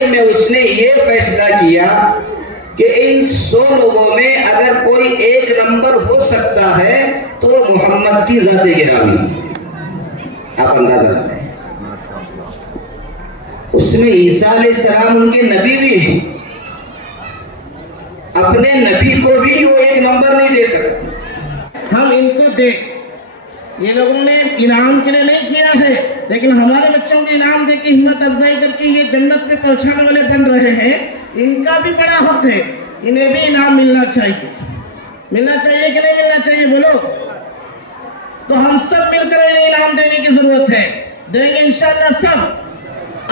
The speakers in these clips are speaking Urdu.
میں اس نے یہ فیصلہ کیا کہ ان 100 لوگوں میں اگر کوئی ایک نمبر ہو سکتا ہے تو وہ محمد کی ذات گرامی. آپ اندازہ لگائیں. اس میں عیسیٰ علیہ السلام ان کے نبی بھی ہیں. اپنے نبی کو بھی وہ ایک نمبر نہیں دے سکتے. ہم ان کو دیں. یہ لوگوں نے انعام کے لیے نہیں کیا ہے، لیکن ہمارے بچوں کو انعام دے کے ہمت افزائی کر کے یہ جنت میں پہنچانے والے بن رہے ہیں. ان کا بھی بڑا حق ہے، انہیں بھی انعام ملنا چاہیے. ملنا چاہیے کہ نہیں ملنا چاہیے بولو؟ تو ہم سب مل کر انہیں انعام دینے کی ضرورت ہے. دیں گے انشاءاللہ سب.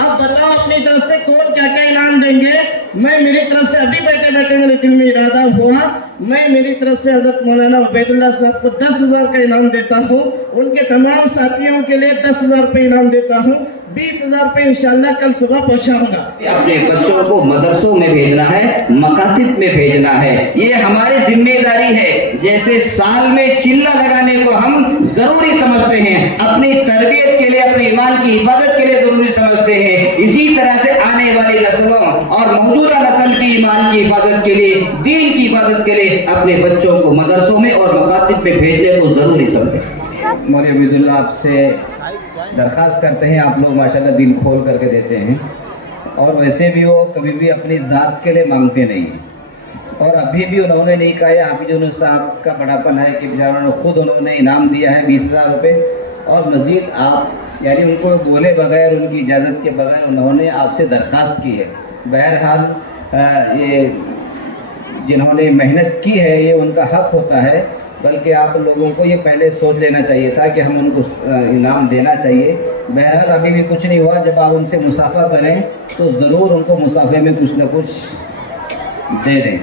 اب بتاؤ اپنی طرف سے کون کیا کیا انعام دیں گے؟ میں میری طرف سے ابھی بیٹھے بیٹھے میرے دل میں ارادہ ہوا، میں میری طرف سے حضرت مولانا عبید اللہ صاحب کو 10,000 کا انعام دیتا ہوں. ان کے تمام ساتھیوں کے لیے 10,000 روپے انعام دیتا ہوں. 20,000 روپے انشاءاللہ کل صبح پہنچاؤں گا. اپنے بچوں کو مدرسوں میں بھیجنا ہے، مکاتب میں بھیجنا ہے. یہ ہماری ذمہ داری ہے. جیسے سال میں چلہ لگانے کو ہم ضروری سمجھتے ہیں، اپنی تربیت کے لیے، اپنے ایمان کی حفاظت کے لیے ضروری سمجھتے ہیں، اسی طرح سے آنے والی نسلوں اور موجودہ نسل کی ایمان کی حفاظت کے لیے، دین کی حفاظت کے لیے اپنے بچوں کو مدرسوں میں اور مکاتب میں بھیجنے کو ضروری سمجھیں. مولانا عبید اللہ آپ سے درخواست کرتے ہیں، آپ لوگ ماشاءاللہ دل کھول کر کے دیتے ہیں، اور ویسے بھی وہ کبھی بھی اپنی ذات کے لیے مانگتے نہیں ہیں. اور ابھی بھی انہوں نے نہیں کہا ہے. حافظ صاحب کا بڑاپن ہے کہ بیچاروں نے خود انہوں نے انعام دیا ہے 20,000 روپے، اور مزید آپ یعنی ان کو بولے بغیر، ان کی اجازت کے بغیر انہوں نے آپ سے درخواست کی ہے. بہرحال یہ جنہوں نے محنت کی ہے یہ ان کا حق ہوتا ہے، بلکہ آپ لوگوں کو یہ پہلے سوچ لینا چاہیے تھا کہ ہم ان کو انعام دینا چاہیے. بہرحال ابھی بھی کچھ نہیں ہوا. جب آپ ان سے مسافہ کریں تو ضرور ان کو مسافے میں کچھ نہ کچھ دے دیں.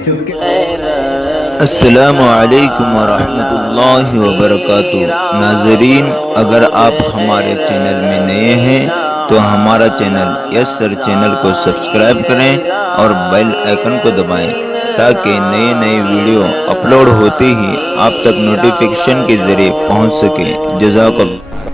السلام علیکم ورحمۃ اللہ وبرکاتہ. ناظرین، اگر آپ ہمارے چینل میں نئے ہیں تو ہمارا چینل یس سر چینل کو سبسکرائب کریں اور بیل آئیکن کو دبائیں تاکہ نئے نئے ویڈیو اپلوڈ ہوتے ہی آپ تک نوٹیفیکیشن کے ذریعے پہنچ سکیں. جزاک اللہ.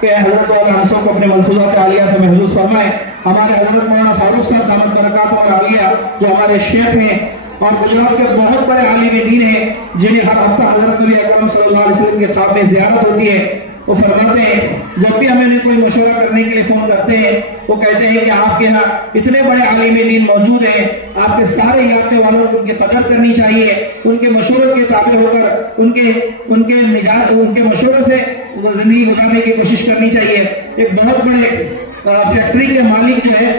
کہ حضرت مولانا کو اپنے ملفوظات عالیہ سے محفوظ فرمائے. ہمارے حضرت مولانا فاروق صاحب دامت برکاتہ عالیہ جو ہمارے شیخ ہیں اور گجرات کے بہت بڑے عالم دین ہیں، جنہیں ہر ہفتہ حضرت نبی اکرم صلی اللہ علیہ وسلم کے خواب میں زیارت ہوتی ہے، وہ فرماتے ہیں جب بھی ہمیں کوئی مشورہ کرنے کے لیے فون کرتے ہیں وہ کہتے ہیں کہ آپ کے یہاں اتنے بڑے عالم دین موجود ہیں، آپ کے سارے علاقے والوں کو ان کی قدر کرنی چاہیے، ان کے مشوروں کے تابع ہو کر ان کے مشوروں سے وہ زندگی گزارنے کی کوشش کرنی چاہیے. ایک بہت بڑے فیکٹری کے مالک جو ہے،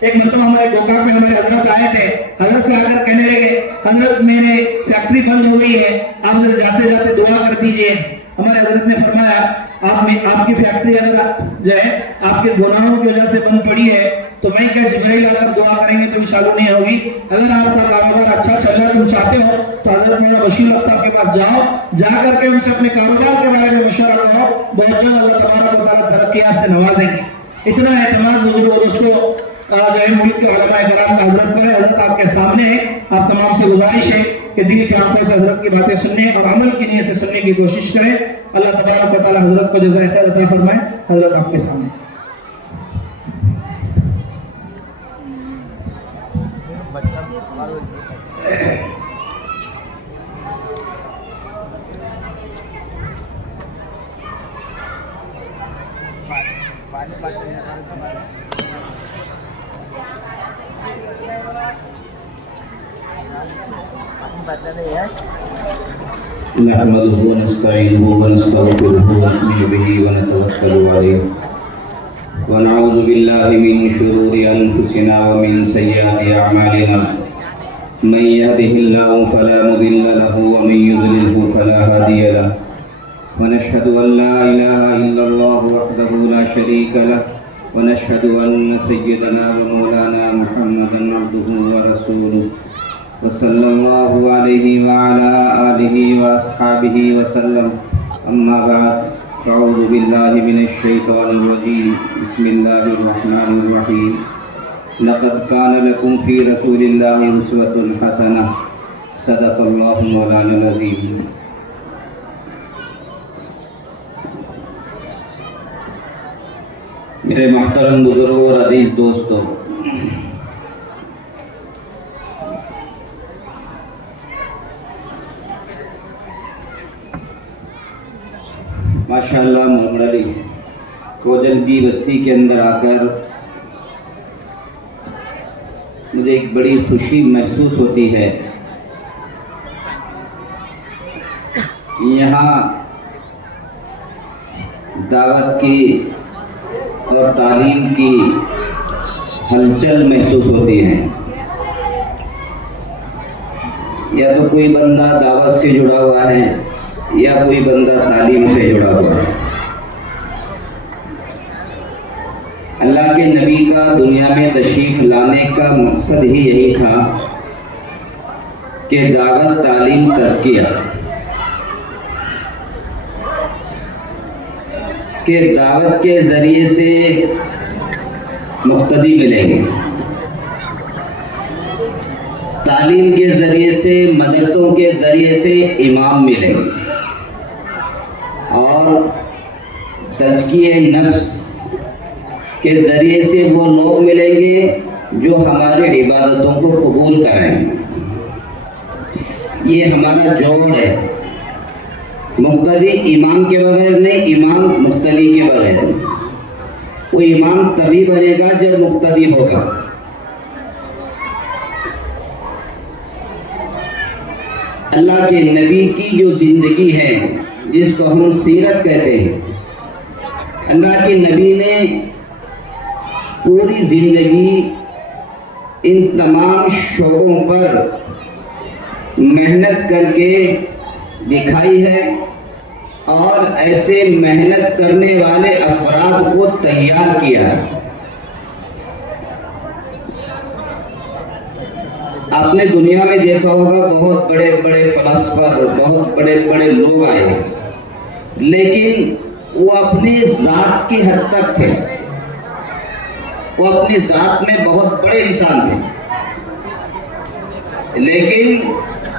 ایک مرتبہ ہمارے گوکاک میں ہمارے حضرت آئے تھے. حضرت سے آ کر کہنے لگے حضرت میرے فیکٹری بند ہو گئی ہے، آپ ذرا جاتے جاتے دعا کر دیجئے. ہمارے حضرت نے فرمایا آپ کی فیکٹری اگر جو ہے آپ کے گناہوں کی وجہ سے بند پڑی ہے تو میں کیا جبرائیل آ کر دعا کریں گے تو چالو نہیں ہوگی. اگر آپ کا کاروبار اچھا چل رہا تم چاہتے ہو تو حضرت مولانا بشیر حق صاحب کے پاس جاؤ، جا کر کے ان سے اپنے کاروبار کے بارے میں مشورہ کرو، بہت جلد اللہ تبارک و تعالیٰ ترقیات سے نوازیں گے. اتنا اعتماد بزرگ اور دوستوں جو ہے ملک کے علماء کرام کا حضرت پر ہے. حضرت آپ کے سامنے ہے. آپ تمام سے گزارش ہے کہ دل کی آنکھوں سے حضرت کی باتیں سننے اور عمل کی نیت سے سننے کی کوشش کریں. اللہ تبارک و تعالیٰ حضرت کو جزائے خیر عطا فرمائے. حضرت آپ کے سامنے. نحمده ونستعينه ونستغفره ونؤمن به ونتوكل عليه ونعوذ بالله من شرور أنفسنا ومن سيئات أعمالنا. من يهده الله فلا مضل له ومن يضلله فلا هادي له. ونشهد أن لا إله إلا الله وحده لا شريك له ونشهد أن سيدنا ومولانا محمدا عبده ورسوله وصلى الله عليه وعلى آله وأصحابه وسلم. أما بعد أعوذ بالله من الشيطان الرجيم. بسم الله الرحمن الرحيم. لقد كان لكم في رسول الله أسوة حسنة. صدق الله مولانا العظيم. میرے محترم بزرگوں اور عزیز دوستوں، ماشاءاللہ محمد کوجل کی بستی کے اندر آ کر مجھے ایک بڑی خوشی محسوس ہوتی ہے۔ یہاں دعوت کی اور تعلیم کی ہلچل محسوس ہوتی ہے۔ یا تو کوئی بندہ دعوت سے جڑا ہوا ہے یا کوئی بندہ تعلیم سے جڑا ہوا ہے۔ اللہ کے نبی کا دنیا میں تشریف لانے کا مقصد ہی یہی تھا کہ دعوت، تعلیم، تزکیہ، کہ دعوت کے ذریعے سے مقتدی ملیں گے، تعلیم کے ذریعے سے، مدرسوں کے ذریعے سے امام ملیں گے، اور تزکیہ نفس کے ذریعے سے وہ لوگ ملیں گے جو ہماری عبادتوں کو قبول کریں گے۔ یہ ہمارا جوڑ ہے۔ مقتدی امام کے بغیر نہیں، امام مقتدی کے بغیر نہیں۔ وہ امام تبھی بنے گا جب مقتدی ہوگا۔ اللہ کے نبی کی جو زندگی ہے، جس کو ہم سیرت کہتے ہیں، اللہ کے نبی نے پوری زندگی ان تمام شعبوں پر محنت کر کے دکھائی ہے، اور ایسے محنت کرنے والے افراد کو تیار کیا ہے۔ آپ نے دنیا میں دیکھا ہوگا بہت بڑے بڑے فلاسفر، بہت بڑے بڑے لوگ آئے، لیکن وہ اپنی ذات کی حد تک تھے، وہ اپنی ذات میں بہت بڑے انسان تھے، لیکن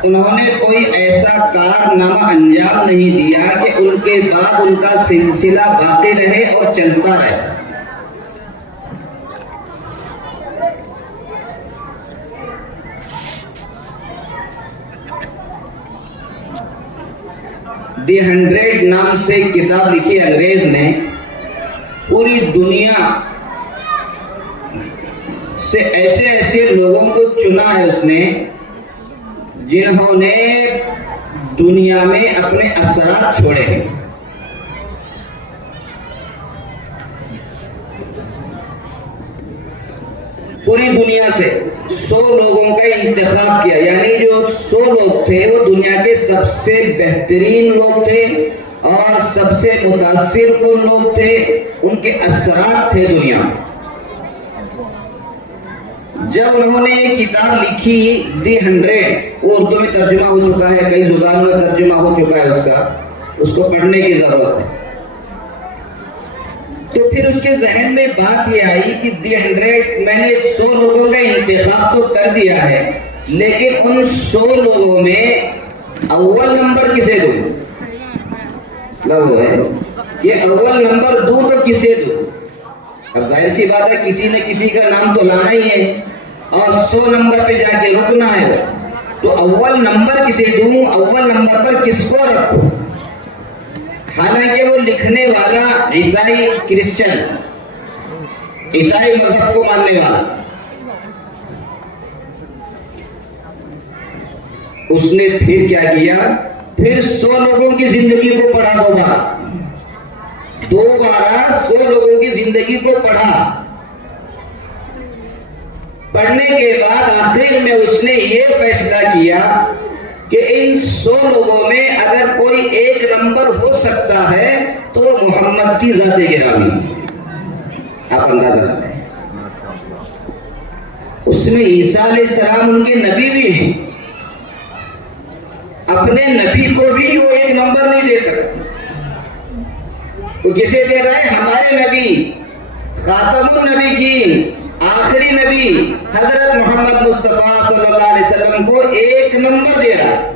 انہوں نے کوئی ایسا کارنامہ انجام نہیں دیا کہ ان کے بعد ان کا سلسلہ باقی رہے اور چلتا رہے۔ دی 100 نام سے کتاب لکھی انگریز نے، پوری دنیا سے ایسے ایسے لوگوں کو چنا ہے اس نے جنہوں نے دنیا میں اپنے اثرات چھوڑے ہیں۔ پوری دنیا سے 100 لوگوں کا انتخاب کیا، یعنی جو 100 لوگ تھے وہ دنیا کے سب سے بہترین لوگ تھے اور سب سے متاثر کن لوگ تھے، ان کے اثرات تھے دنیا میں۔ جب انہوں نے یہ کتاب لکھی دی 100، وہ اردو میں ترجمہ ہو چکا ہے، کئی زبانوں میں ترجمہ ہو چکا ہے، اس کو پڑھنے کی ضرورت ہے۔ تو پھر اس کے ذہن میں بات یہ آئی کہ دی 100 میں نے 100 لوگوں کا انتخاب تو کر دیا ہے، لیکن ان 100 لوگوں میں اول نمبر کسے دوں؟ مطلب ہے کہ اول نمبر دوں تو کسے دوں؟ اب ظاہر سی بات ہے کسی نے کسی کا نام تو لانا ہی ہے، اور 100 نمبر پہ جا کے رکنا ہے، تو اول نمبر کسے دوں؟ اول نمبر پر کس کو رکھوں؟ حالانکہ وہ لکھنے والا عیسائی کرسچن، عیسائی مذہب کو ماننے والا، اس نے پھر کیا کیا؟ پھر 100 لوگوں کی زندگی کو پڑھا دوبارہ 100 لوگوں کی زندگی کو پڑھا۔ پڑھنے کے بعد آخر میں اس نے یہ فیصلہ کیا کہ ان 100 لوگوں میں اگر کوئی ایک نمبر ہو سکتا ہے تو وہ محمد کی ذات گرامی۔ آپ اندازہ لگائیں، اس میں عیسیٰ علیہ السلام ان کے نبی بھی ہیں، اپنے نبی کو بھی وہ ایک نمبر نہیں دے سکتا۔ وہ کسے دے رہا ہے؟ ہمارے نبی، خاتم النبیین، آخری نبی حضرت محمد مصطفیٰ صلی اللہ علیہ وسلم کو ایک نمبر دے رہا ہے۔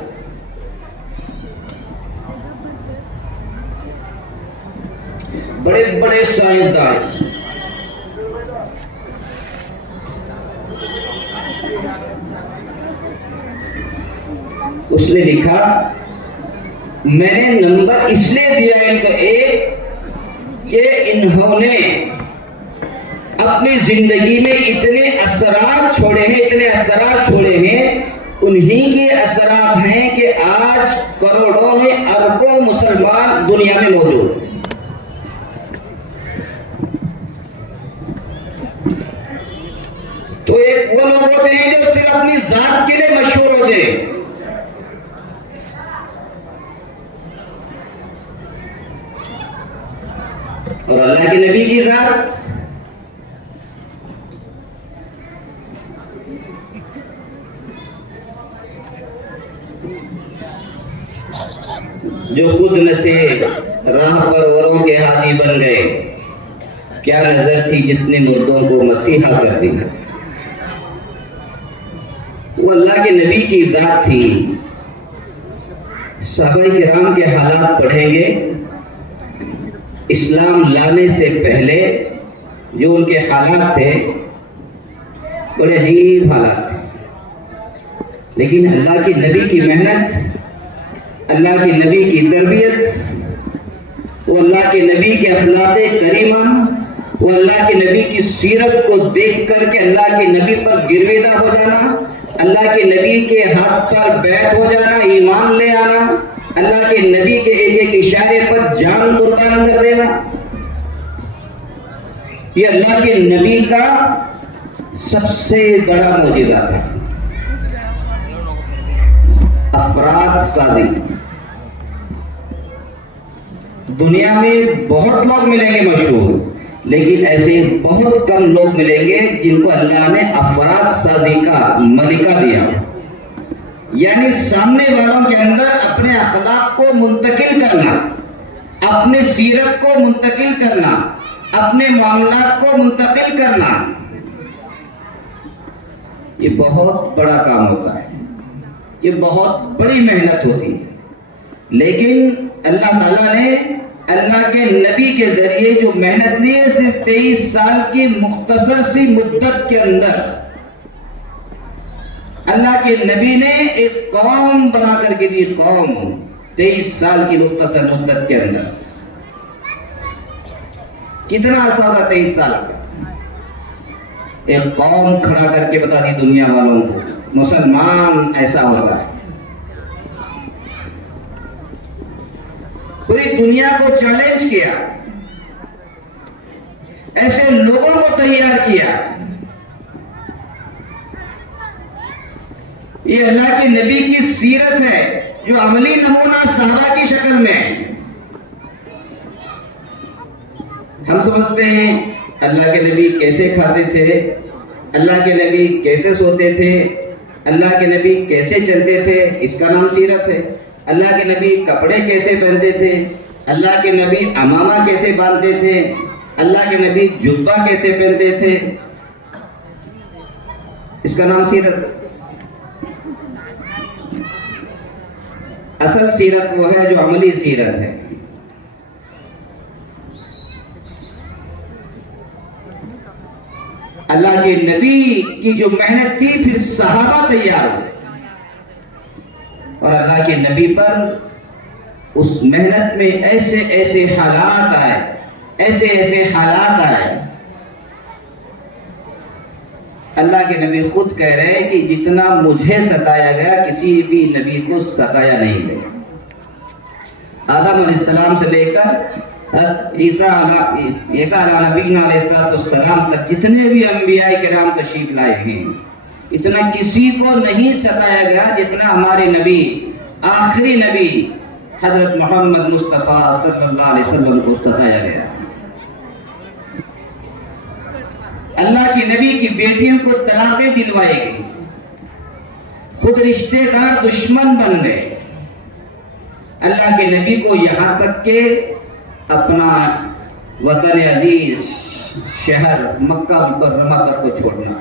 بڑے بڑے سائنسدان، نے لکھا میں نے نمبر اس لیے دیا ان کو ایک کہ انہوں نے اپنی زندگی میں اتنے اثرات چھوڑے ہیں انہی کے اثرات ہیں کہ آج کروڑوں میں اربوں مسلمان دنیا میں موجود ہیں۔ تو ایک وہ لوگ ہوتے ہیں جو صرف اپنی ذات کے لیے مشہور ہوتے ہیں، اور اللہ کے نبی کی ذات جو خود نہ تھے راہ پر اوروں کے ہادی بن گئے، کیا نظر تھی جس نے مردوں کو مسیحا کر دیا۔ وہ اللہ کے نبی کی ذات تھی۔ صحابہ کرام کے حالات پڑھیں گے، اسلام لانے سے پہلے جو ان کے حالات تھے بڑے عجیب حالات تھے، لیکن اللہ کے نبی کی محنت، اللہ کے نبی کی تربیت، وہ اللہ کے نبی کے اخلاق کریمہ، وہ اللہ کے نبی کی سیرت کو دیکھ کر کے اللہ کے نبی پر گرویدہ ہو جانا، اللہ کے نبی کے ہاتھ پر بیعت ہو جانا، ایمان لے آنا، اللہ کے نبی کے ایک ایک اشارے پر جان قربان کر دینا، یہ اللہ کے نبی کا سب سے بڑا معجزہ تھا۔ افراد سازی، دنیا میں بہت لوگ ملیں گے مشہور، لیکن ایسے بہت کم لوگ ملیں گے جن کو اللہ نے افراد سازی کا ملکہ دیا، یعنی سامنے والوں کے اندر اپنے اخلاق کو منتقل کرنا، اپنے سیرت کو منتقل کرنا، اپنے معاملات کو منتقل کرنا، یہ بہت بڑا کام ہوتا ہے، یہ بہت بڑی محنت ہوتی ہے، لیکن اللہ تعالیٰ نے اللہ کے نبی کے ذریعے جو محنت لی ہے، صرف 23 سال کی مختصر سی مدت کے اندر اللہ کے نبی نے ایک قوم بنا کر کے دی، قوم 23 سال کی مختصر مدت کے اندر۔ کتنا عرصہ ہوگا 23 سال کا؟ ایک قوم کھڑا کر کے بتا دی دنیا والوں کو مسلمان ایسا ہوتا ہے، پوری دنیا کو چیلنج کیا، ایسے لوگوں کو تیار کیا۔ یہ اللہ کے نبی کی سیرت ہے جو عملی نمونہ صحابہ کی شکل میں ہے۔ ہم سمجھتے ہیں اللہ کے نبی کیسے کھاتے تھے، اللہ کے نبی کیسے سوتے تھے، اللہ کے نبی کیسے چلتے تھے، اس کا نام سیرت ہے۔ اللہ کے نبی کپڑے کیسے پہنتے تھے، اللہ کے نبی عمامہ کیسے باندھتے تھے، اللہ کے نبی جبہ کیسے پہنتے تھے، اس کا نام سیرت۔ اصل سیرت وہ ہے جو عملی سیرت ہے۔ اللہ کے نبی کی جو محنت تھی، پھر صحابہ تیار ہوئے، اور اللہ کے نبی پر اس محنت میں ایسے ایسے حالات آئے، اللہ کے نبی خود کہہ رہے ہیں کہ جتنا مجھے ستایا گیا کسی بھی نبی کو ستایا نہیں گیا۔ آدم علیہ السلام سے لے کر عیسیٰ علیہ نبینا علیہ السلام تک جتنے بھی انبیاء کرام تشریف لائے ہیں، اتنا کسی کو نہیں ستایا گیا جتنا ہمارے نبی، آخری نبی حضرت محمد مصطفیٰ صلی اللہ علیہ وسلم کو ستایا گیا۔ اللہ کے نبی کی بیٹیوں کو طلاقیں دلوائے گئی، خود رشتے دار دشمن بن گئے۔ اللہ کے نبی کو یہاں تک کہ اپنا وطن عزیز شہر مکہ مکرمہ تک کو چھوڑنا۔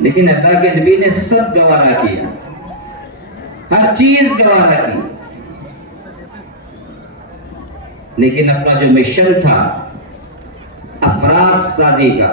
لیکن اللہ کے نبی نے سب گوارا کیا، ہر چیز گوارا کی، لیکن اپنا جو مشن تھا افراد سازی کا،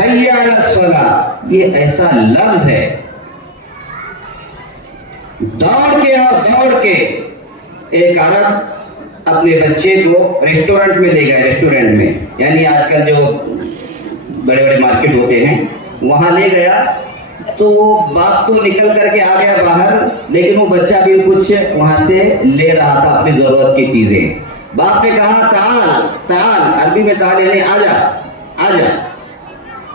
حی علی الصلاۃ، یہ ایسا لفظ ہے، دوڑ کے اور دوڑ کے ایک عرب اپنے بچے کو ریسٹورنٹ میں لے گیا، ریسٹورنٹ میں یعنی آج کل جو بڑے بڑے مارکیٹ ہوتے ہیں وہاں لے گیا، تو وہ باپ تو نکل کر کے آ گیا باہر، لیکن وہ بچہ بھی کچھ وہاں سے لے رہا تھا اپنی ضرورت کی چیزیں۔ باپ نے کہا تعال تعال، عربی میں تعال یعنی آجا آجا،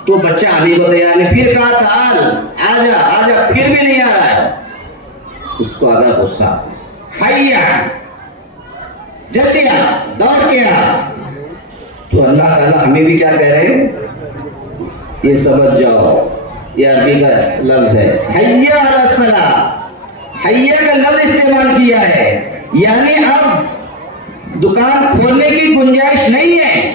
تو بچہ آنے کو تیار نہیں، پھر کہا تعال آجا آجا، پھر بھی نہیں آ رہا ہے، اس کو آگا غصہ، حیا جلدی آ، دوڑ کے آ۔ تو اللہ تعالیٰ ہمیں بھی کیا کہہ رہے ہیں، یہ سمجھ جاؤ، یہ عربی کا لفظ ہے حیا علی الصلاۃ، حیا کا لفظ استعمال کیا ہے، یعنی اب دکان کھولنے کی گنجائش نہیں ہے،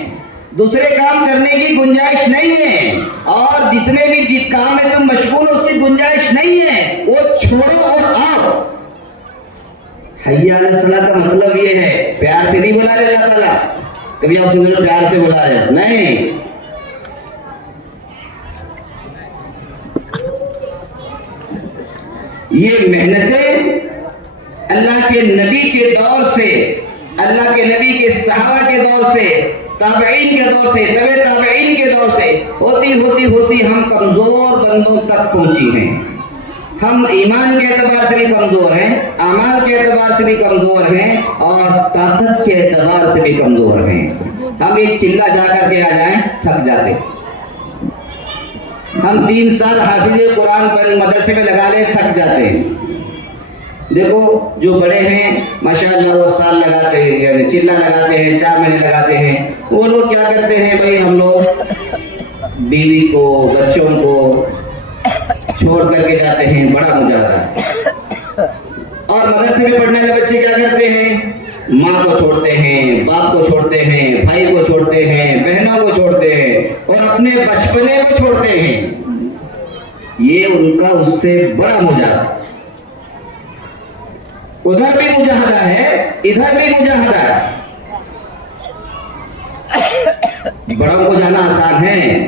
دوسرے کام کرنے کی گنجائش نہیں ہے، اور جتنے بھی کام میں تم مشغول ہو اس کی گنجائش نہیں ہے، وہ چھوڑو اور آؤ۔ حیا علی الصلاۃ کا مطلب یہ ہے، پیار سے نہیں بلا رہے اللہ تعالیٰ، کبھی آپ سن رہے پیار سے بلا رہے ہیں، نہیں، یہ محنتیں اللہ کے نبی کے دور سے، اللہ کے نبی کے صحابہ کے دور سے، تابعین کے دور سے، تبع تابعین کے دور سے ہوتی ہوتی ہوتی ہم کمزور بندوں تک پہنچی ہیں۔ ہم ایمان کے اعتبار سے بھی کمزور ہیں، اعمال کے اعتبار سے بھی کمزور ہیں، اور طاقت کے اعتبار سے بھی کمزور ہیں۔ ہم ایک چلہ جا کر کے آ جائیں تھک جاتے، ہم 3 سال حافظ قرآن پر مدرسے میں لگا لیں تھک جاتے ہیں۔ دیکھو جو بڑے ہیں ماشاءاللہ وہ سال لگاتے ہیں، یعنی چلہ لگاتے ہیں، 4 مہینے لگاتے ہیں، وہ لوگ کیا کرتے ہیں بھائی، ہم لوگ بیوی کو بچوں کو چھوڑ کر کے جاتے ہیں، بڑا مجاہدہ ہے۔ اور مدرسے میں پڑھنے والے بچے کیا کرتے ہیں، ماں کو چھوڑتے ہیں، باپ کو چھوڑتے ہیں، بھائی کو چھوڑتے ہیں، بہنوں کو چھوڑتے ہیں، اور اپنے بچپنے کو چھوڑتے ہیں۔ یہ ان کا اس سے بڑا مجاہدہ، ادھر بھی مجاہدہ ہے ادھر بھی مجاہدہ ہے۔ بڑوں کو جانا آسان ہے،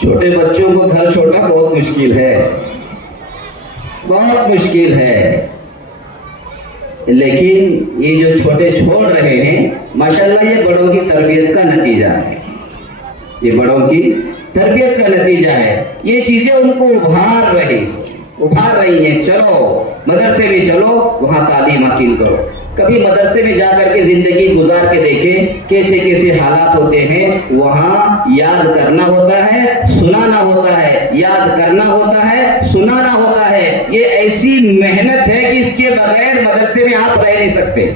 چھوٹے بچوں کو گھر چھوڑنا بہت مشکل ہے، بہت مشکل ہے، لیکن یہ جو چھوٹے چھوڑ رہے ہیں ماشاءاللہ یہ بڑوں کی تربیت کا نتیجہ ہے، یہ بڑوں کی تربیت کا نتیجہ ہے۔ یہ چیزیں ان کو ابھار رہی ہیں، چلو مدرسے میں چلو، وہاں تعلیم حاصل کرو۔ کبھی مدرسے میں جا کر کے زندگی گزار کے دیکھیں کیسے کیسے حالات ہوتے ہیں، وہاں یاد کرنا ہوتا ہے، سنانا ہوتا ہے، یاد کرنا ہوتا ہے، سنانا ہوتا ہے۔ یہ ایسی محنت ہے کہ اس کے بغیر مدرسے میں آپ رہ نہیں سکتے۔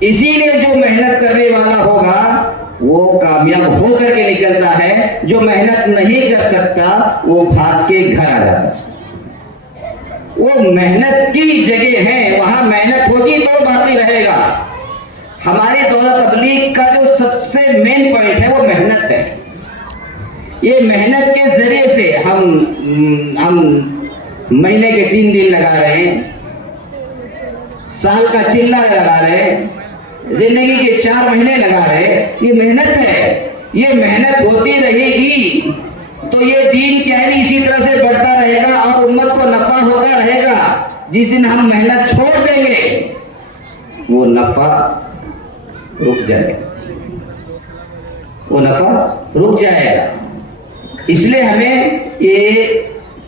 اسی لیے جو محنت کرنے والا ہوگا وہ کامیاب ہو کر کے نکلتا ہے، جو محنت نہیں کر سکتا وہ بھاگ کے گھر آ جاتا ہے۔ وہ محنت کی جگہ ہے، وہاں محنت ہوگی تو باقی رہے گا۔ ہماری دولہ تبلیغ کا جو سب سے مین پوائنٹ ہے وہ محنت ہے۔ یہ محنت کے ذریعے سے ہم مہینے کے 3 دن لگا رہے ہیں، سال کا چلہ لگا رہے ہیں، زندگی کے 4 مہینے لگا رہے ہیں، یہ محنت ہے۔ یہ محنت ہوتی رہے گی تو یہ دین کیا ہے اسی طرح سے بڑھتا رہے گا اور امت کو نفع ہوتا رہے گا۔ جس دن ہم محنت چھوڑ دیں گے وہ نفع رک جائے گا، اس لیے ہمیں یہ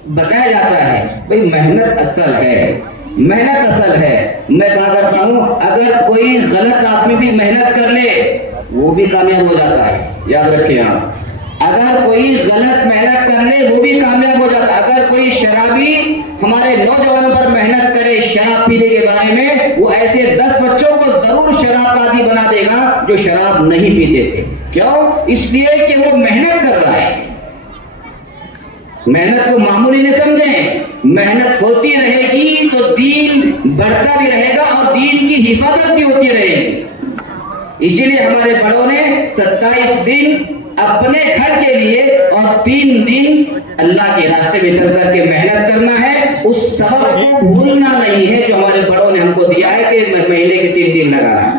بتایا جاتا ہے بھئی محنت اصل ہے، محنت اصل ہے۔ میں کہا کرتا ہوں اگر کوئی غلط آدمی بھی محنت کر لے وہ بھی کامیاب ہو جاتا ہے، یاد رکھیں آپ، اگر کوئی غلط محنت کر لے وہ بھی کامیاب ہو جاتا ہے۔ اگر کوئی شرابی ہمارے نوجوانوں پر محنت کرے شراب پینے کے بارے میں، وہ ایسے 10 بچوں کو ضرور شراب کا عادی بنا دے گا جو شراب نہیں پیتے تھے۔ کیوں؟ اس لیے کہ وہ محنت کر رہا ہے۔ محنت کو معمولی نہ سمجھیں، محنت ہوتی رہے گی تو دین بڑھتا بھی رہے گا اور دین کی حفاظت بھی ہوتی رہے گی۔ اسی لیے ہمارے بڑوں نے 27 دن اپنے گھر کے لیے اور 3 دن اللہ کے راستے میں چل کر کے محنت کرنا ہے۔ اس سبق کو بھولنا نہیں ہے جو ہمارے بڑوں نے ہم کو دیا ہے کہ مہینے کے 3 دن لگانا ہے۔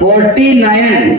49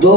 2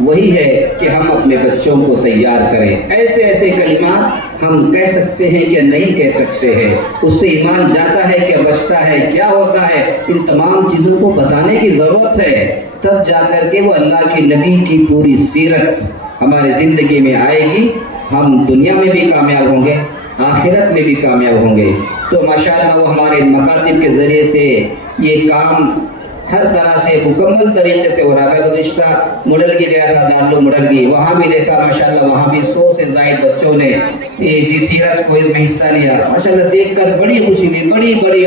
وہی ہے کہ ہم اپنے بچوں کو تیار کریں. ایسے ایسے کلمات ہم کہہ سکتے ہیں کہ نہیں کہہ سکتے ہیں, اس سے ایمان جاتا ہے کہ بچتا ہے, کیا ہوتا ہے, ان تمام چیزوں کو بتانے کی ضرورت ہے. تب جا کر کے وہ اللہ کے نبی کی پوری سیرت ہمارے زندگی میں آئے گی. ہم دنیا میں بھی کامیاب ہوں گے, آخرت میں بھی کامیاب ہوں گے. تو ماشاءاللہ وہ ہمارے مکاتب کے ذریعے سے یہ کام ہر طرح سے مکمل طریقے سے ہو رہا ہے. گزشتہ مڈلگی گیا تھا, دارالعلوم مڈلگی, وہاں بھی دیکھا ماشاءاللہ وہاں بھی 100 سے زائد بچوں نے اسی سیرت کوئز میں حصہ لیا. ماشاءاللہ دیکھ کر بڑی خوشی ہوئی. بڑی بڑی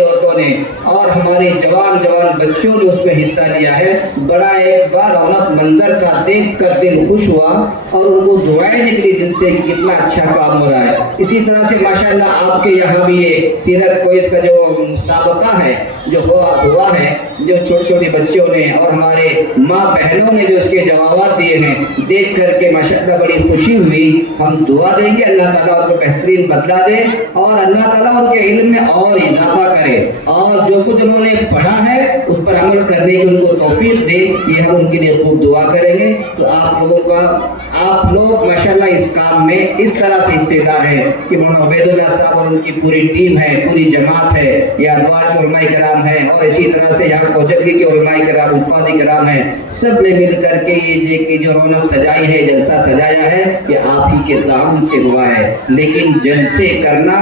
عورتوں نے اور ہمارے جوان بچوں نے اس میں حصہ لیا ہے. بڑا ایک بار رونق منظر کا دیکھ کر دل خوش ہوا اور ان کو دعائیں نکلی دل سے کہ کتنا اچھا کام ہو رہا ہے. اسی طرح سے ماشاءاللہ آپ کے یہاں بھی یہ سیرت کوئز کا جو مسابقہ ہے جو ہوا ہے, جو چھوٹی بچوں نے اور ہمارے ماں بہنوں نے جو اس کے جوابات دیے ہیں, دیکھ کر کے ماشاءاللہ بڑی خوشی ہوئی. ہم دعا دیں گے اللہ تعالیٰ ان کو بہترین بدلہ دے اور اللہ تعالیٰ ان کے علم میں اور اضافہ کرے, اور جو کچھ انہوں نے پڑھا ہے اس پر عمل کرنے کی ان کو توفیق دے. یہ ہم ان کے لیے خوب دعا کریں گے. تو آپ لوگ ماشاءاللہ اس کام میں اس طرح سے حصے دار ہیں کہ مولانا عبید اللہ صاحب اور ان کی پوری ٹیم ہے, پوری جماعت ہے, یہ ادوار کے علماء کرام ہیں, اور اسی طرح سے یہاں کوجلگی کے علماء کرام, حفاظ کرام ہیں. سب نے مل کر کے یہ جو رونق سجائی ہے, جلسہ سجایا ہے, یہ آپ ہی کے تعاون سے ہوا ہے. لیکن جلسے کرنا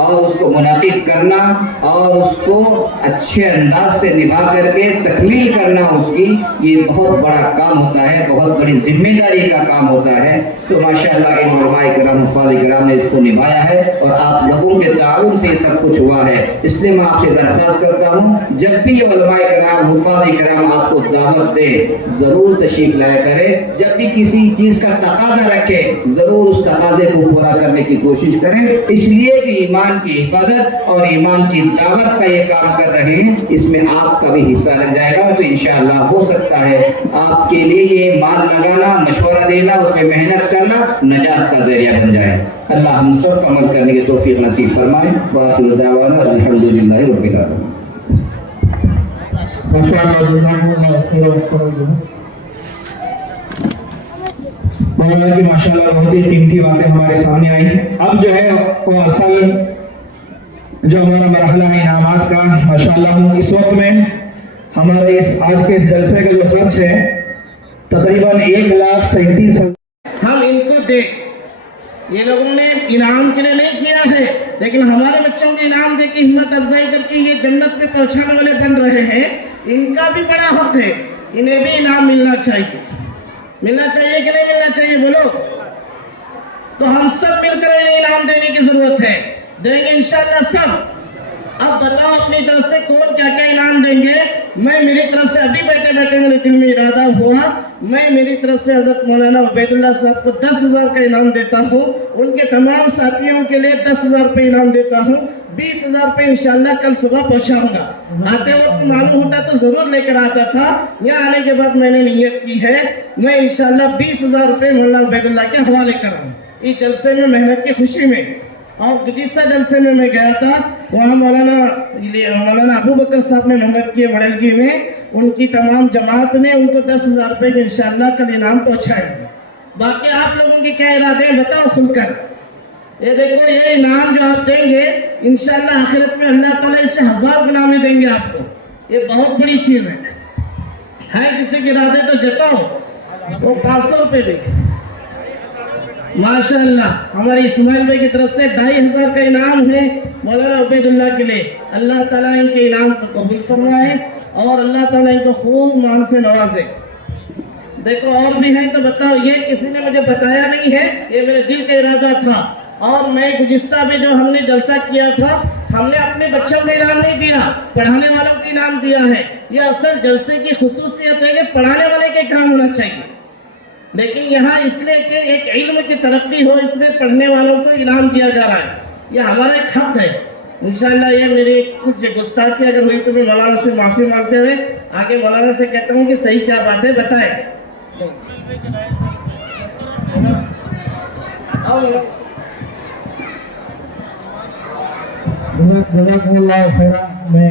اور اس کو منعقد کرنا اور اس کو اچھے انداز سے نبھا کر کے تکمیل کرنا اس کی, یہ بہت بڑا کام ہوتا ہے, بہت بڑی ذمہ داری کا کام ہوتا ہے. تو ماشاءاللہ ان علماء کرام, حفاظ کرام نے اس کو نبھایا ہے اور آپ لوگوں کے تعاون سے یہ سب کچھ ہوا ہے. اس لیے میں آپ سے درخواست کرتا ہوں, جب بھی علماء کرام, حفاظ کرام آپ کو دعوت دے ضرور تشریف لایا کرے. جب بھی کسی چیز کا تقاضا رکھے ضرور اس تقاضے کو پورا کرنے کی کوشش کریں, اس لیے کہ ایمان کی حفاظت اور ایمان کی دعوت کا یہ کام کر رہے ہیں, اس میں آپ کا بھی حصہ لگ جائے گا. تو انشاءاللہ ہو سکتا ہے آپ کے لیے یہ مان لگانا, مشورہ دینا, اس میں محنت کرنا نجات کا ذریعہ بن جائے. اللہ ہم سب کو عمل کرنے کی توفیق نصیب فرمائے. وآخر دعوانا الحمدللہ رب العالمین. مولانا کی ماشاءاللہ بہت ہی قیمتی باتیں ہمارے سامنے آئی ہیں. اب جو ہے وہ اصل جو ہمارا مرحلہ ہے انعامات کا, ماشاءاللہ اس وقت میں ہمارے آج کے اس جلسے کا جو خرچ ہے تقریباً 1,37,000 ہم ان کو دیں. یہ لوگوں نے انعام کے لیے نہیں کیا ہے, لیکن ہمارے بچوں کے انعام دے کے ہمت افزائی کر کے یہ جنت میں پہنچانے والے بن رہے ہیں. ان کا بھی بڑا حق ہے, انہیں بھی انعام ملنا چاہیے. ملنا چاہیے کہ نہیں ملنا چاہیے بولو؟ تو ہم سب مل کر انہیں انعام دینے کی ضرورت ہے. دیں گے انشاءاللہ سب. اب بتاؤ اپنی طرف سے کون کیا کیا انعام دیں گے. میں میری طرف سے ابھی بیٹھے میرے دل میں ارادہ ہوا, میں میری طرف سے حضرت مولانا عبید اللہ صاحب کو 10,000 کا انعام دیتا ہوں. ان کے تمام ساتھیوں کے لیے 10,000 روپے انعام دیتا ہوں. 20,000 روپے انشاءاللہ کل صبح پہنچاؤں گا. آتے وقت معلوم ہوتا تو ضرور لے کر آتا تھا, یہاں آنے کے بعد میں نے نیت کی ہے میں انشاءاللہ 20,000 روپے مولانا عبید اللہ کے حوالے کراؤں اس جلسے میں, محنت کی خوشی میں. اور جس جلسے میں گیا تھا وہاں مولانا ابو بکر صاحب نے محنت کی مڈلگی میں, ان کی تمام جماعت نے ان کو 10,000 روپے کے انشاءاللہ کل انعام پہنچائے. باقی آپ لوگوں کے کیا ارادے ہیں بتاؤ کھل کر. یہ دیکھو یہ انعام جو آپ دیں گے انشاءاللہ آخرت میں اللہ تعالیٰ اس سے 1000 گنا دیں گے آپ کو. یہ بہت بڑی چیز ہے. کسی کے ارادے تو جتاؤ. وہ 500 روپے دیں گے ماشاءاللہ. ہمارے اسماعیل بھائی کی طرف سے 2,500 کا انعام ہے مولانا عبید اللہ کے لیے. اللہ تعالیٰ ان کے انعام کو قبول فرمائے اور اللہ تعالیٰ ان کو خوب مان سے نوازے. دیکھو اور بھی ہیں تو بتاؤ. یہ کسی نے مجھے بتایا نہیں ہے, یہ میرے دل کا ارادہ تھا. اور میں گزشتہ میں جو ہم نے جلسہ کیا تھا ہم نے اپنے بچوں کو انعام نہیں دیا, پڑھانے والوں کو انعام دیا ہے. یہ اصل جلسے کی خصوصیت ہے کہ پڑھانے والے کے کام ہونا چاہیے. لیکن یہاں اس لیے کہ ایک علم کی ترقی ہو اس لیے پڑھنے والوں کو انعام دیا جا رہا ہے. یہ ہمارا ایک حق ہے. انشاءاللہ یہ میری کچھ گستاخی اگر ہوئی تو میں مولانا سے معافی مانگتے ہوئے آگے مولانا سے کہتا ہوں کہ صحیح کیا بات ہے بتائیں. جزاکم اللہ خیرہ. میں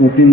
2-3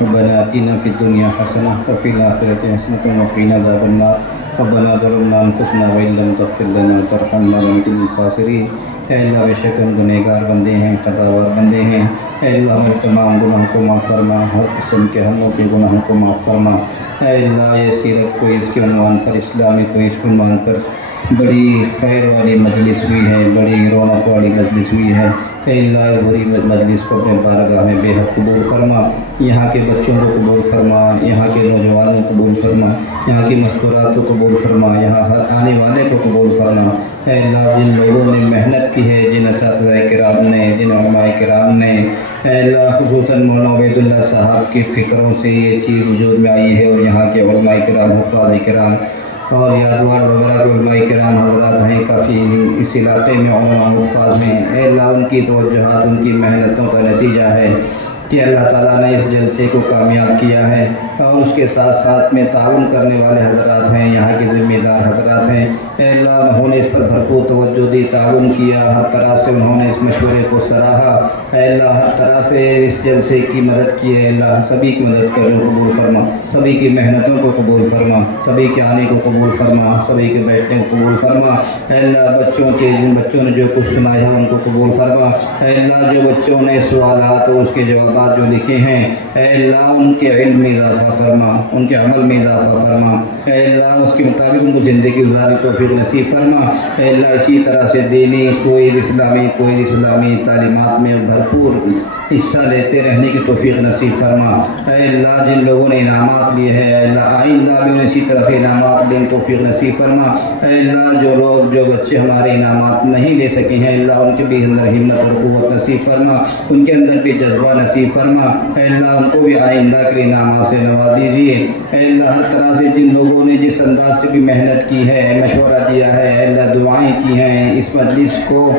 ربنا آتنا فی الدنیا حسنہ وفی الآخرۃ حسنۃ وقنا عذاب النار ربنا ظلمنا انفسنا وإن لم تغفر لنا وترحمنا لنكن من الخاسرین۔ اے اللہ بے شک ہم گنہگار بندے ہیں، خطاوار بندے ہیں، اے اللہ ہمارے تمام گناہوں کو معاف فرما، ہر قسم کے ہموں کے گناہوں کو معاف فرما۔ اے اللہ یہ سیرت کو اس کے عنوان پر، اسلامی کو اس کے عنوان پر بڑی خیر والی مجلس ہوئی ہے، بڑی رونق والی مجلس ہوئی ہے۔ اے اللہ اس بڑی مجلس کو اپنے بارگاہ میں بے حد قبول فرما، یہاں کے بچوں کو قبول فرما، یہاں کے نوجوانوں کو قبول فرما، یہاں کی مستورات کو قبول فرما، یہاں ہر آنے والے کو قبول فرما۔ اے اللہ جن لوگوں نے محنت کی ہے، جن اساتذہ کرام نے، جن علماء کرام نے، اے اللہ خصوصاً مولانا عبید اللہ صاحب کی فکروں سے یہ چیز وجود میں آئی ہے، اور یہاں کے علماء کرام، حفاظ کرام اور یادوار وغیرہ کے علماء کرام حضرات ہیں، کافی اس علاقے میں علماء حفاظ ہیں۔ اے اللہ ان کی توجہات، ان کی محنتوں کا نتیجہ ہے کہ اللہ تعالیٰ نے اس جلسے کو کامیاب کیا ہے، اور اس کے ساتھ ساتھ میں تعاون کرنے والے حضرات ہیں، یہاں کے ذمہ دار حضرات ہیں۔ اے اللہ انہوں نے اس پر بھرپور توجہ دی، تعاون کیا، ہر طرح سے انہوں نے اس مشورے کو سراہا۔ اے اللہ ہر طرح سے اس جلسے کی مدد کی ہے۔ اللہ سبھی کی مدد کرو، قبول فرما، سبھی کی محنتوں کو قبول فرما، سبھی کے آنے کو قبول فرما، سبھی کے بیٹھنے کو قبول فرما۔ اے اللہ جن بچوں نے جو کچھ سنا ہے ان کو قبول فرما۔ اے اللہ جو بچوں نے سوالات اور اس کے جوابات جو لکھے ہیں، اے اللہ ان کے علم میں اضافہ فرما، ان کے عمل میں اضافہ فرما۔ اے اللہ اس کے مطابق ان کو زندگی گزارنے کی توفیق نصیب فرما۔ اے اللہ اسی طرح سے دینی کوئی اسلامی تعلیمات میں بھرپور حصہ لیتے رہنے کی توفیق نصیب فرما۔ اے اللہ جن لوگوں نے انعامات لیے ہیں، اے اللہ آئندہ بھی انہیں اسی طرح سے انعامات دینے کی توفیق نصیب فرما۔ اے اللہ جو بچے ہمارے انعامات نہیں لے سکے ہیں، اللہ ان کے بھی اندر ہمت اور قوت نصیب فرما، ان کے اندر بھی جذبہ نصیب فرما۔ اے اللہ ان کو بھی آئندہ کے انعامات سے نواز دیجیے۔ اے اللہ ہر طرح سے جن لوگوں نے جس انداز سے بھی محنت کی ہے، مشورہ دیا ہے، اے اللہ دعائیں کی ہیں، اس مجلس کو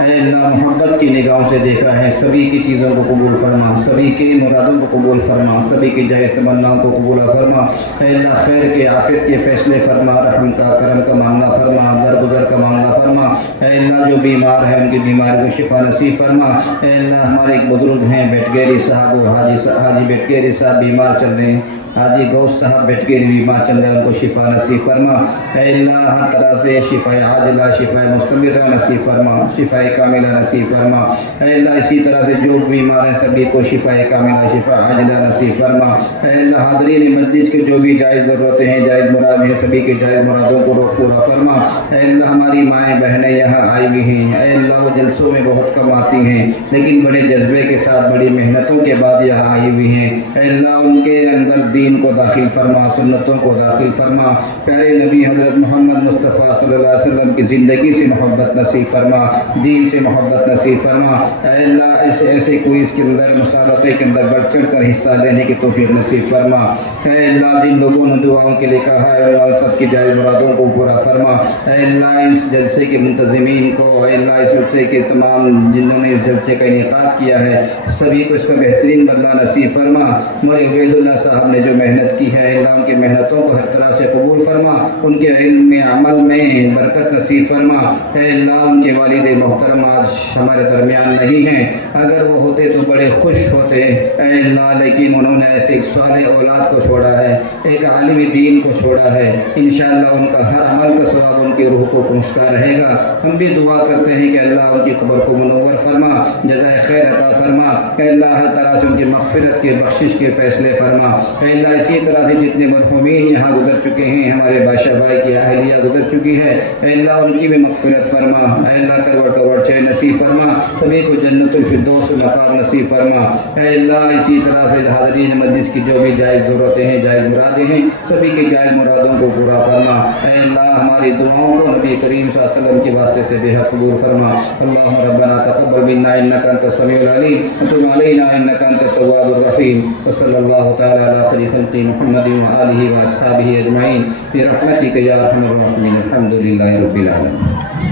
اے اللہ محبت کی نگاہوں سے دیکھا ہے، سبھی کی چیزوں کو قبول فرما، سبھی کی مرادوں کو قبول فرما، سبھی کی جائز تمناؤں کو قبول فرما۔ اے اللہ خیر کے عافیت کے فیصلے فرما، رحم کا کرم کا معاملہ فرما، درگزر کا معاملہ فرما۔ اے اللہ جو بیمار ہیں ان کی بیماری کو شفا نصیب فرما۔ اے اللہ ہمارے ایک بزرگ ہیں بیٹگیری صاحب، حاجی بیٹگیری صاحب بیمار چل رہے ہیں، حاجی غوث صاحب بیٹگیری بیمار چل رہے ہیں، ان کو شفا نصیب فرما۔ اے اللہ ہر طرح سے شفا عاجلہ، شفا مستمرہ نصیب فرما، شفا کاملہ نصیب فرما۔ اے اللہ اسی طرح سے جو بیمار ہیں سبھی کو شفا کاملہ، شفا عاجلہ نصیب فرما۔ اے اللہ حاضرین مجلس کے جو بھی جائز ضرورتیں ہیں، جائز مراد ہیں، سبھی کے جائز مرادوں کو پورا فرما۔ اے اللہ ہماری مائیں بہنیں یہاں آئی ہوئی ہیں، اے اللہ وہ جلسوں میں بہت کم آتی ہیں لیکن بڑے جذبے کے ساتھ بڑی محنتوں کے بعد یہاں آئی ہوئی ہیں۔ اے اللہ ان کے اندر دین کو داخل فرما، سنتوں کو داخل فرما، پیارے نبی حضرت محمد مصطفیٰ صلی اللہ علیہ وسلم کی زندگی سے محبت نصیب فرما، دین سے محبت نصیب فرما۔ اے اللہ ایسے کوئی اس کے اندر مسابقے کے اندر بڑھ چڑھ کر حصہ لینے کی توفیق نصیب فرما۔ اے اللہ جن لوگوں نے دعاؤں کے لیے کہا ہے اللہ سب کی جائز مرادوں کو پورا فرما۔ اے اللہ اس جلسے کے منتظمین کو، اے اللہ اس جلسے کے تمام جنہوں نے اس جلسے کا انعقاد کیا ہے سبھی کو اس کا بہترین بدلہ نصیب فرما۔ مولانا عبید اللہ صاحب نے جو محنت کی ہے اللہ ان کی محنتوں کو ہر طرح سے قبول فرما، ان کے علم میں عمل میں برکت نصیب فرما۔ اے اللہ ان کے والد محترم آج ہمارے درمیان نہیں ہیں، اگر وہ ہوتے تو بڑے خوش ہوتے اے اللہ، لیکن انہوں نے ایسے ایک صالح اولاد کو چھوڑا ہے، ایک عالم دین کو چھوڑا ہے۔ انشاءاللہ ان کا ہر عمل کا ثواب ان کی روح کو پہنچتا رہے گا۔ ہم بھی دعا کرتے ہیں کہ اللہ ان کی قبر کو منور فرما، جزائے خیر عطا فرما۔ اے اللہ ہر طرح سے ان کی مغفرت کے بخشش کے فیصلے فرما۔ اے اللہ اسی طرح سے جتنے مرحومین یہاں گزر چکے ہیں، ہمارے بادشاہ بھائی کی اہلیہ گزر چکی ہے، اے اللہ ان کی بھی مغفرت فرما۔ اے اللہ کروڑ چین نصیب فرما، سبھی کو جنت الفردوس مقام نصیب فرما۔ اے اللہ اسی طرح سے حاضرین مجلس کی جو بھی جائز ضرورتیں ہیں، جائز مرادیں ہیں، سبھی کی جائز مرادوں کو پورا فرما۔ اے اللہ ہماری دعاؤں کو نبی کریم صلی اللہ علیہ وسلم کے واسطے سے بے حد قبول فرما۔ اللہم ربنا تقبل منا انک انت السمیع العلیم وتب علینا انک انت التواب الرحیم، وصلی اللہ تعالی علی خیر خلق محمد وآلہ واصحابہ اجمعین برحمتک یا ارحم الراحمین، الحمد للہ رب العالمین۔